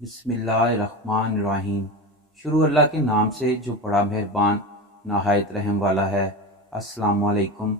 بسم اللہ الرحمن الرحیم۔ شروع اللہ کے نام سے جو بڑا مہربان نہایت رحم والا ہے۔ السلام علیکم۔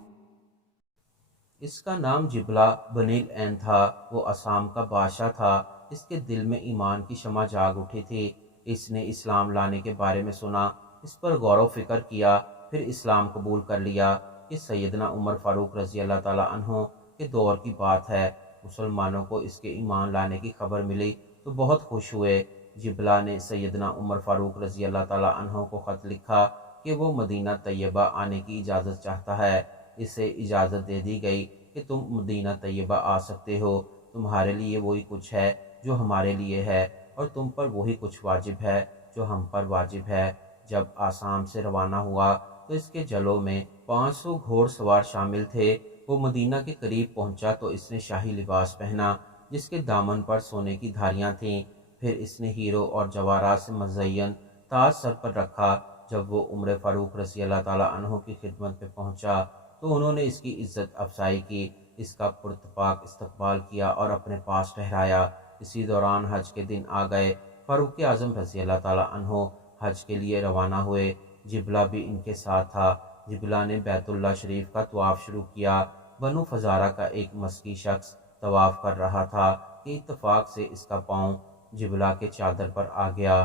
اس کا نام جبلہ بنی العین تھا۔ وہ اسام کا بادشاہ تھا۔ اس کے دل میں ایمان کی شمع جاگ اٹھی تھی۔ اس نے اسلام لانے کے بارے میں سنا، اس پر غور و فکر کیا، پھر اسلام قبول کر لیا۔ یہ سیدنا عمر فاروق رضی اللہ تعالیٰ عنہ کے دور کی بات ہے۔ مسلمانوں کو اس کے ایمان لانے کی خبر ملی تو بہت خوش ہوئے۔ جبلہ نے سیدنا عمر فاروق رضی اللہ تعالیٰ عنہ کو خط لکھا کہ وہ مدینہ طیبہ آنے کی اجازت چاہتا ہے۔ اسے اجازت دے دی گئی کہ تم مدینہ طیبہ آ سکتے ہو۔ تمہارے لیے وہی کچھ ہے جو ہمارے لیے ہے، اور تم پر وہی کچھ واجب ہے جو ہم پر واجب ہے۔ جب آسام سے روانہ ہوا تو اس کے جلوں میں 500 گھوڑ سوار شامل تھے۔ وہ مدینہ کے قریب پہنچا تو اس نے شاہی لباس پہنا جس کے دامن پر سونے کی دھاریاں تھیں۔ پھر اس نے ہیروں اور جواہرات سے مزین تاج سر پر رکھا۔ جب وہ عمر فاروق رضی اللہ تعالیٰ عنہ کی خدمت میں پہنچا تو انہوں نے اس کی عزت افزائی کی، اس کا پرتپاک استقبال کیا اور اپنے پاس ٹھہرایا۔ اسی دوران حج کے دن آ گئے۔ فاروق اعظم رضی اللہ تعالیٰ عنہ حج کے لیے روانہ ہوئے۔ جبلہ بھی ان کے ساتھ تھا۔ جبلہ نے بیت اللہ شریف کا طواف شروع کیا۔ بنو فزارہ کا ایک مسکی شخص طواف کر رہا تھا کہ اتفاق سے اس کا پاؤں جبلہ کے چادر پر آ گیا۔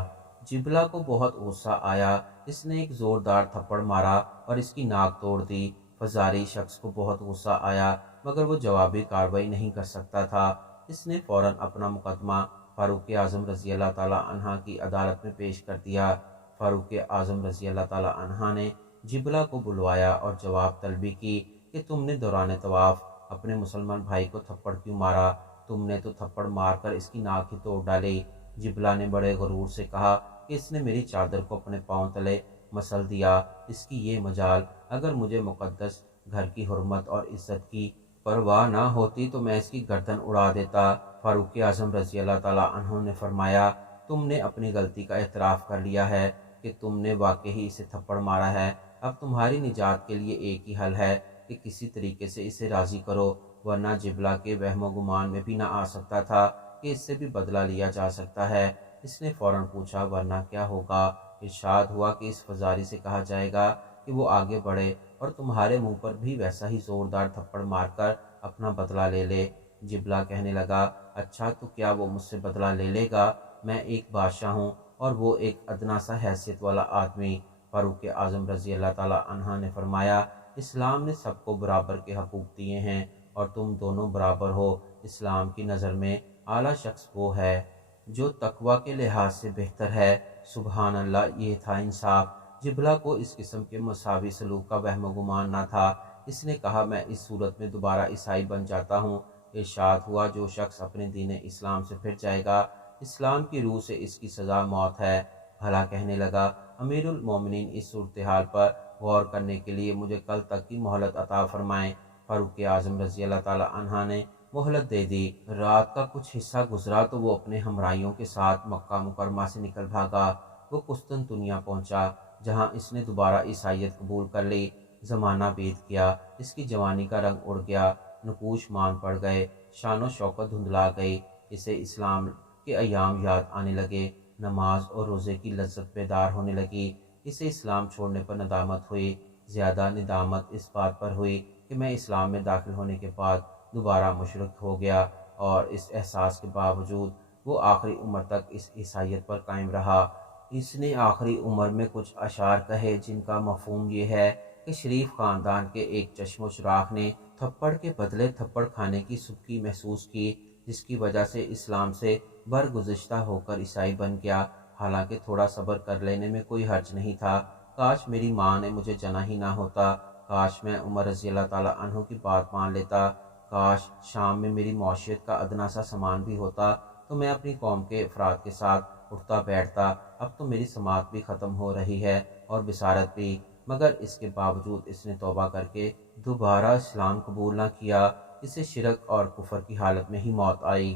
جبلہ کو بہت غصہ آیا۔ اس نے ایک زوردار تھپڑ مارا اور اس کی ناک توڑ دی۔ فزاری شخص کو بہت غصہ آیا مگر وہ جوابی کارروائی نہیں کر سکتا تھا۔ اس نے فوراً اپنا مقدمہ فاروق اعظم رضی اللہ تعالیٰ عنہ کی عدالت میں پیش کر دیا۔ فاروق اعظم رضی اللہ تعالیٰ عنہ نے جبلہ کو بلوایا اور جواب طلبی کی کہ تم نے دوران طواف اپنے مسلمان بھائی کو تھپڑ کیوں مارا؟ تم نے تو تھپڑ مار کر اس کی ناک ہی توڑ ڈالی۔ جبلہ نے بڑے غرور سے کہا کہ اس نے میری چادر کو اپنے پاؤں تلے مسل دیا۔ اس کی یہ مجال، اگر مجھے مقدس گھر کی حرمت اور عزت کی پرواہ نہ ہوتی تو میں اس کی گردن اڑا دیتا۔ فاروق اعظم رضی اللہ تعالیٰ عنہ نے فرمایا، تم نے اپنی غلطی کا اعتراف کر لیا ہے کہ تم نے واقعی اسے تھپڑ مارا ہے۔ اب تمہاری نجات کے لیے ایک ہی حل ہے کہ کسی طریقے سے اسے راضی کرو، ورنہ جبلہ کے وہم و گمان میں بھی نہ آ سکتا تھا کہ اس سے بھی بدلہ لیا جا سکتا ہے۔ اس نے فوراً پوچھا، ورنہ کیا ہوگا؟ ارشاد ہوا کہ اس فزاری سے کہا جائے گا کہ وہ آگے بڑھے اور تمہارے منہ پر بھی ویسا ہی زوردار تھپڑ مار کر اپنا بدلہ لے لے۔ جبلہ کہنے لگا، اچھا تو کیا وہ مجھ سے بدلہ لے لے گا؟ میں ایک بادشاہ ہوں اور وہ ایک ادنا سا حیثیت والا آدمی۔ فاروق اعظم رضی اللہ تعالیٰ عنہ نے فرمایا، اسلام نے سب کو برابر کے حقوق دیے ہیں اور تم دونوں برابر ہو۔ اسلام کی نظر میں اعلیٰ شخص وہ ہے جو تقوی کے لحاظ سے بہتر ہے۔ سبحان اللہ، یہ تھا انصاف۔ جبلہ کو اس قسم کے مساوی سلوک کا وہم و گمان نہ تھا۔ اس نے کہا، میں اس صورت میں دوبارہ عیسائی بن جاتا ہوں۔ ارشاد ہوا، جو شخص اپنے دین اسلام سے پھر جائے گا، اسلام کی روح سے اس کی سزا موت ہے۔ بھلا کہنے لگا، امیر المومنین اس صورتحال پر غور کرنے کے لیے مجھے کل تک کی مہلت عطا فرمائیں۔ فاروق اعظم رضی اللہ تعالیٰ عنہ نے مہلت دے دی۔ رات کا کچھ حصہ گزرا تو وہ اپنے ہمراہیوں کے ساتھ مکہ مکرمہ سے نکل بھاگا۔ وہ قسطنطنیہ پہنچا جہاں اس نے دوبارہ عیسائیت قبول کر لی۔ زمانہ بیت گیا، اس کی جوانی کا رنگ اڑ گیا، نقوش مان پڑ گئے، شان و شوکت دھندلا گئی۔ اسے اسلام کے ایام یاد آنے لگے، نماز اور روزے کی لذت بیدار ہونے لگی۔ اسے اسلام چھوڑنے پر ندامت ہوئی۔ زیادہ ندامت اس بات پر ہوئی کہ میں اسلام میں داخل ہونے کے بعد دوبارہ مشرک ہو گیا، اور اس احساس کے باوجود وہ آخری عمر تک اس عیسائیت پر قائم رہا۔ اس نے آخری عمر میں کچھ اشعار کہے جن کا مفہوم یہ ہے کہ شریف خاندان کے ایک چشم و چراغ نے تھپڑ کے بدلے تھپڑ کھانے کی سبکی محسوس کی، جس کی وجہ سے اسلام سے برگزشتہ ہو کر عیسائی بن گیا۔ حالانکہ تھوڑا صبر کر لینے میں کوئی حرج نہیں تھا۔ کاش میری ماں نے مجھے جنا ہی نہ ہوتا، کاش میں عمر رضی اللہ تعالیٰ عنہ کی بات مان لیتا، کاش شام میں میری معاشیت کا ادنا سا سامان بھی ہوتا تو میں اپنی قوم کے افراد کے ساتھ اٹھتا بیٹھتا۔ اب تو میری سماعت بھی ختم ہو رہی ہے اور بصارت بھی، مگر اس کے باوجود اس نے توبہ کر کے دوبارہ اسلام قبول نہ کیا۔ اسے شرک اور کفر کی حالت میں ہی موت آئی۔